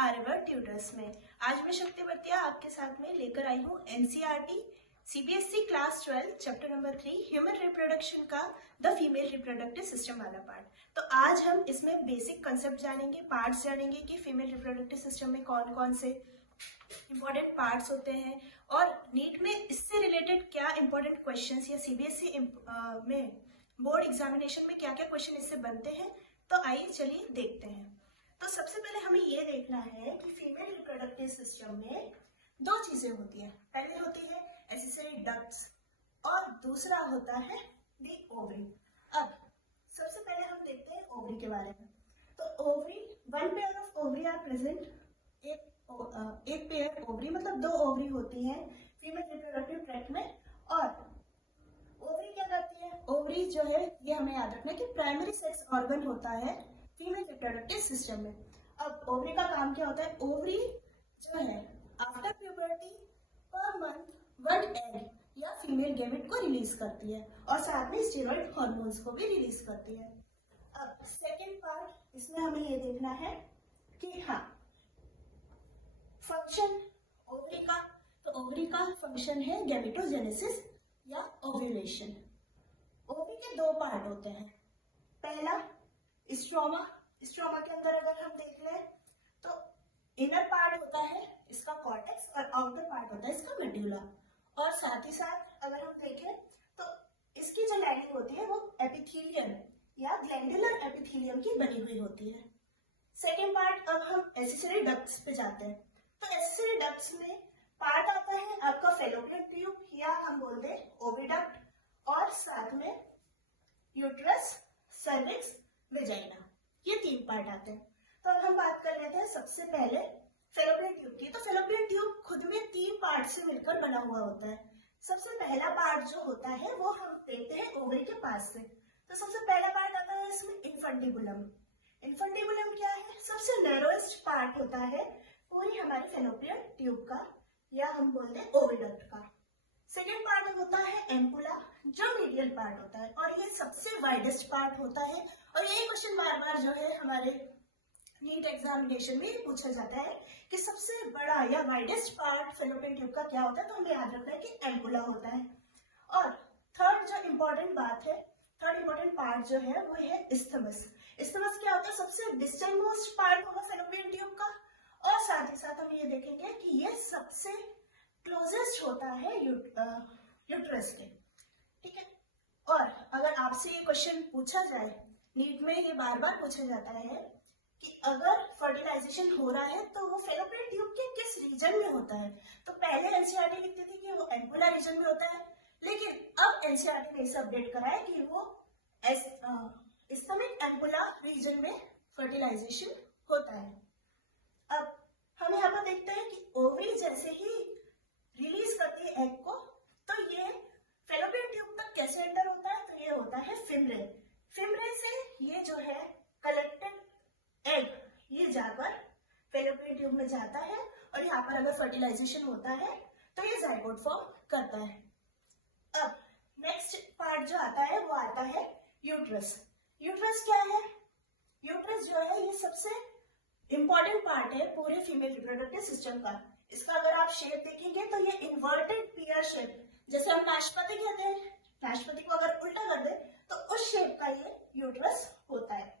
Aryavart tutors में। आज मैं शक्ति बतिया आपके साथ में लेकर आई हूँ NCERT CBSE class 12 chapter number 3 human reproduction का द फीमेल रिप्रोडक्टिव सिस्टम वाला पार्ट। तो आज हम इसमें बेसिक कंसेप्ट जानेंगे, पार्ट्स जानेंगे कि फीमेल रिप्रोडक्टिव सिस्टम में कौन कौन से इंपॉर्टेंट पार्ट्स होते हैं और नीट में इससे रिलेटेड क्या इंपॉर्टेंट क्वेश्चंस या सीबीएसई में बोर्ड एग्जामिनेशन में क्या क्या क्वेश्चन इससे बनते हैं। तो आइए चलिए देखते हैं। तो सबसे पहले हमें ये देखना है कि फीमेल रिप्रोडक्टिव सिस्टम में दो चीजें होती हैं। पहले होती है एक्सेसरी डक्ट्स और दूसरा होता है दी ओवरी। अब सबसे पहले हम देखते हैं ओवरी के बारे में। तो ovary, one pair of ovary are present. एक पेयर ओवरी मतलब दो ओवरी होती हैं फीमेल रिप्रोडक्टिव ट्रैक्ट में। और ओवरी क्या करती है? ओवरी जो है ये हमें याद रखना है कि प्राइमरी सेक्स ऑर्गन होता है फीमेल रिप्रोडक्टिव सिस्टम में। अब ओवरी का काम क्या होता है? ओवरी जो है after puberty per month one egg या फीमेल गैमेट को रिलीज करती है और साथ में स्टेरॉइड हार्मोन्स को भी रिलीज करती है। अब सेकेंड पार्ट इसमें हमें ये देखना है कि हाँ फंक्शन ओवरी का, तो ओवरी का फंक्शन है गैमेटोजेनेसिस या ओव्यूलेशन। ओवरी के दो पार्ट होते हैं। पहला स्ट्रोमा, स्ट्रोमा के अंदर अगर हम देख लें तो इनर पार्ट होता है इसका कॉर्टेक्स और आउटर पार्ट होता है इसका मेड्यूला। और साथ ही साथ अगर हम देखें तो इसकी जो लाइनिंग होती है वो एपिथेलियम या ग्लैंडुलर एपिथेलियम की बनी हुई होती है। सेकेंड पार्ट, अब हम एक्सेसरी डक्ट्स पे जाते हैं। तो एक्सेसरी डक्ट्स में पार्ट आता है आपका फैलोपियन ट्यूब या हम बोलते हैं ओविडक्ट और साथ में यूट्रस, सर्विक्स, वेजाइना, ये तीन पार्ट आते हैं। तो अब हम बात कर लेते हैं सबसे पहले फैलोपियन ट्यूब की। तो फैलोपियन ट्यूब खुद में तीन पार्ट से मिलकर बना हुआ होता है। सबसे पहला पार्ट जो होता है वो हम देखते हैं ओवरी के पास से। तो सबसे पहला पार्ट आता है इसमें इन्फंटिबुलम। इन्फंटिबुलम क्या है? सबसे नैरोएस्ट पार्ट होता है पूरी हमारी फैलोपियन ट्यूब का या हम बोलते हैं ओविडक्ट का। सेकेंड पार्ट होता है एम्पुला जो मीडियल पार्ट होता है और ये सबसे वाइडेस्ट पार्ट होता है। और यही क्वेश्चन बार बार जो है हमारे नीट एग्जामिनेशन में पूछा जाता है कि सबसे बड़ा या वाइडेस्ट पार्ट फैलोपियन ट्यूब का क्या होता है। तो हमें याद रखना है कि एम्पुला होता है। और थर्ड जो इम्पोर्टेंट बात है, थर्ड इम्पोर्टेंट पार्ट जो है वो है इस्थमस। इस्थमस क्या होता है? सबसे डिस्टेंट मोस्ट पार्ट होगा फैलोपियन ट्यूब का। और साथ ही साथ हम ये देखेंगे कि ये सबसे क्लोजेस्ट होता है यूट्रस के। ठीक है। और अगर आपसे ये क्वेश्चन पूछा जाए, नीट में ये बार बार पूछा जाता है कि अगर फर्टिलाइजेशन हो रहा है तो वो फैलोपियन ट्यूब के किस रीजन में होता है। तो पहले एनसीईआरटी लिखती थी कि वो एम्पुला रीजन में होता है, लेकिन अब एनसीईआरटी ने इसे अपडेट करा है कि वो इस्थमिक एम्पुला रीजन में फर्टिलाइजेशन होता है। अब हम यहाँ पर देखते हैं कि ओवरी जैसे ही रिलीज करती है एग को तो ये फैलोपियन ट्यूब तक कैसे एंटर होता है? तो ये होता है फिमरे। फिमरे से ये जो है कलेक्टेड एग ये जाकर फैलोपियन ट्यूब में जाता है और यहाँ पर अगर फर्टिलाइजेशन होता है तो ये जाइगोट फॉर्म करता है। अब नेक्स्ट पार्ट जो आता है वो आता है यूट्रस। यूट्रस क्या है? यूट्रस जो है ये सबसे इंपॉर्टेंट पार्ट है पूरे फीमेल रिप्रोडक्टिव सिस्टम का। इसका अगर आप शेप देखेंगे तो ये इन्वर्टेड पीयर शेप, जैसे हम नाशपाती कहते हैं, नाशपाती को अगर उल्टा कर दे तो उस शेप का ये यूट्रस होता है।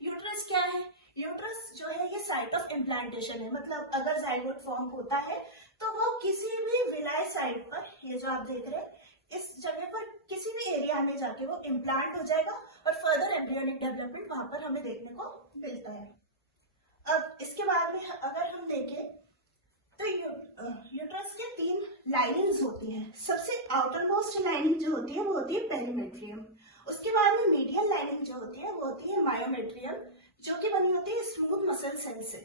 यूट्रस क्या है? यूट्रस जो है ये साइट ऑफ इम्प्लांटेशन है। मतलब अगर जाइगोट फॉर्म होता है तो वो किसी भी विलाय साइट पर, ये जो आप देख रहे हैं इस जगह पर किसी भी एरिया में जाके वो इम्प्लांट हो जाएगा और फर्दर एम्ब्रियोनिक डेवलपमेंट वहां पर हमें देखने को मिलता है। अब इसके बाद में अगर हम देखें तो यूट्रस के तीन लाइनिंग्स होती हैं। सबसे आउटर मोस्ट लाइनिंग जो होती है वो होती है पेरिमेट्रियम। उसके बाद में मीडियल लाइनिंग जो होती है वो होती है मायोमेट्रियम जो कि बनी होती है स्मूथ मसल सेल से।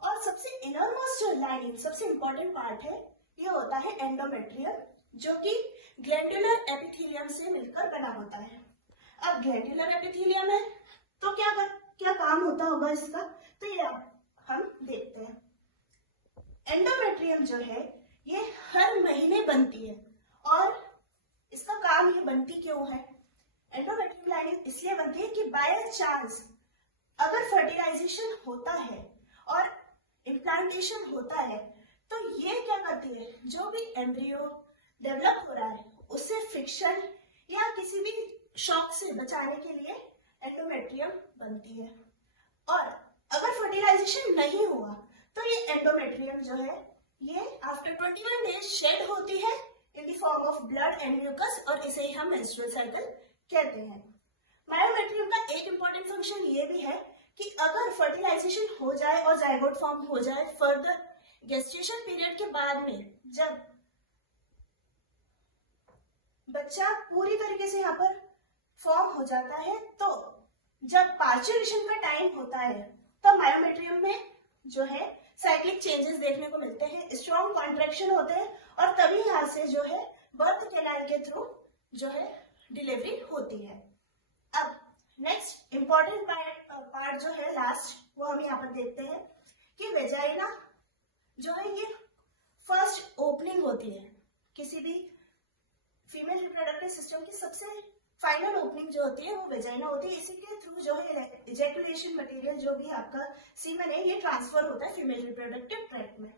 और सबसे इनर मोस्ट लाइनिंग, सबसे इंपॉर्टेंट पार्ट है, ये होता है एंडोमेट्रियम जो कि ग्लैंडुलर एपिथेलियम से मिलकर बना होता है। अब ग्लैंडुलर एपिथेलियम है तो क्या काम होता होगा इसका? तो ये हम देखते हैं। एंडोमेट्रियम जो है ये हर महीने बनती है और इसका काम ये बनती क्यों है? एंडोमेट्रियम लाइनिंग इसलिए बनती है कि बाय चांस अगर फर्टिलाइजेशन होता है और एक्सपैंडेशन होता है तो ये क्या करती है, जो भी एम्ब्रियो डेवलप हो रहा है उसे फ्रिक्शन या किसी भी शॉक से बचाने के लिए एंडोमेट्रियम बनती है। और अगर फर्टिलाइजेशन नहीं हुआ तो ये एंडोमेट्रियम जो है ये आफ्टर 21 डेज शेड होती है in the form of blood and mucus, और इसे ही हम मेंस्ट्रुअल साइकिल कहते हैं। मायोमेट्रियम का एक इंपॉर्टेंट फंक्शन ये भी है कि अगर फर्टिलाइजेशन हो जाए और जाइगोट फॉर्म हो जाए, फर्दर गेस्टेशन पीरियड के बाद में जब बच्चा पूरी तरीके से यहाँ पर फॉर्म हो जाता है, तो जब पार्चुरेशन का टाइम होता है तो मायोमेट्रियम में जो है साइक्लिक चेंजेस देखने को मिलते हैं, स्ट्रॉन्ग कॉन्ट्रैक्शन होते हैं, और तभी यहाँ से जो है बर्थ कैनाल के थ्रू जो है डिलीवरी होती है। अब नेक्स्ट इंपॉर्टेंट पार्ट जो है लास्ट, वो हम यहाँ पर देखते हैं कि वेजाइना जो है ये फर्स्ट ओपनिंग होती है किसी भी फीमेल रिप्रोडक्टिव सिस्टम की। सबसे फाइनल ओपनिंग जो होती है वो वेजाइना होती है, इसी के थ्रू जो है इजैकुलेशन मटेरियल जो भी आपका सीमेन है ये ट्रांसफर होता है फीमेल रिप्रोडक्टिव ट्रैक्ट में।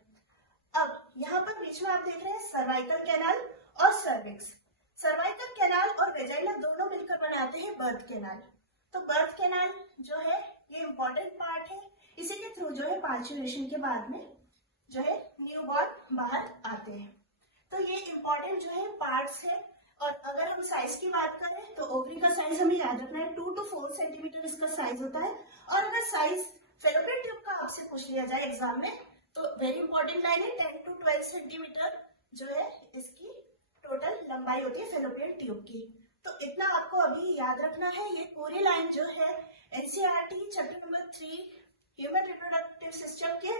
अब यहाँ पर बीच में आप देख रहे हैं सर्वाइकल कैनाल और सर्विक्स। सर्वाइकल कैनाल और वेजाइना दोनों मिलकर बनाते हैं बर्थ कैनाल। तो बर्थ कैनाल जो है ये इंपॉर्टेंट पार्ट है, इसी के थ्रू जो है पार्चुरेशन के बाद में जो है न्यूबॉर्न बाहर आते हैं। तो ये इंपॉर्टेंट जो है पार्ट्स है। और अगर हम साइज की बात करें तो ओवरी का साइज हमें याद रखना है 2 to 4 सेंटीमीटर इसका साइज होता है। और अगर साइज फेलोपियन ट्यूब का आपसे पूछ लिया जाए एग्जाम में तो वेरी इंपॉर्टेंट लाइन है 10 to 12 सेंटीमीटर जो है इसकी टोटल लंबाई होती है फेलोपियन ट्यूब की। तो इतना आपको अभी याद रखना है। ये पूरी लाइन जो है NCERT chapter number 3 human reproductive system के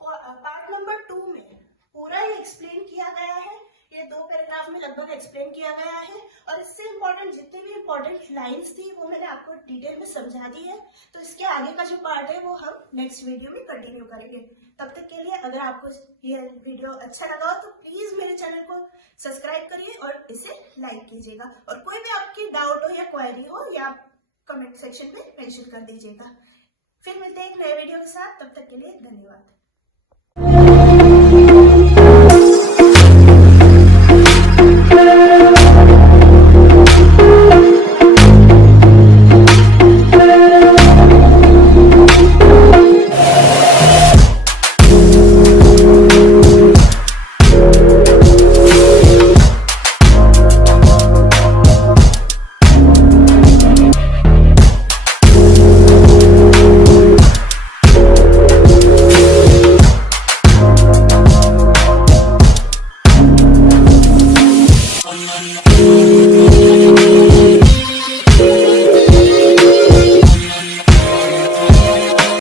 पार्ट नंबर 2 में पूरा ये एक्सप्लेन किया गया है। ये 2 पैराग्राफ में लगभग एक्सप्लेन किया गया है, और इससे इंपॉर्टेंट जितनी भी इंपॉर्टेंट लाइंस थी वो मैंने आपको डिटेल में समझा दी है। तो इसके आगे का जो पार्ट है वो हम नेक्स्ट वीडियो में कंटिन्यू करेंगे। तब तक के लिए अगर आपको ये वीडियो अच्छा लगा हो तो प्लीज मेरे चैनल को सब्सक्राइब करिए और इसे लाइक कीजिएगा। और कोई भी आपकी डाउट हो या क्वेरी हो या कमेंट सेक्शन में मेंशन कर दीजिएगा। फिर मिलते हैं एक नए वीडियो के साथ, तब तक के लिए धन्यवाद।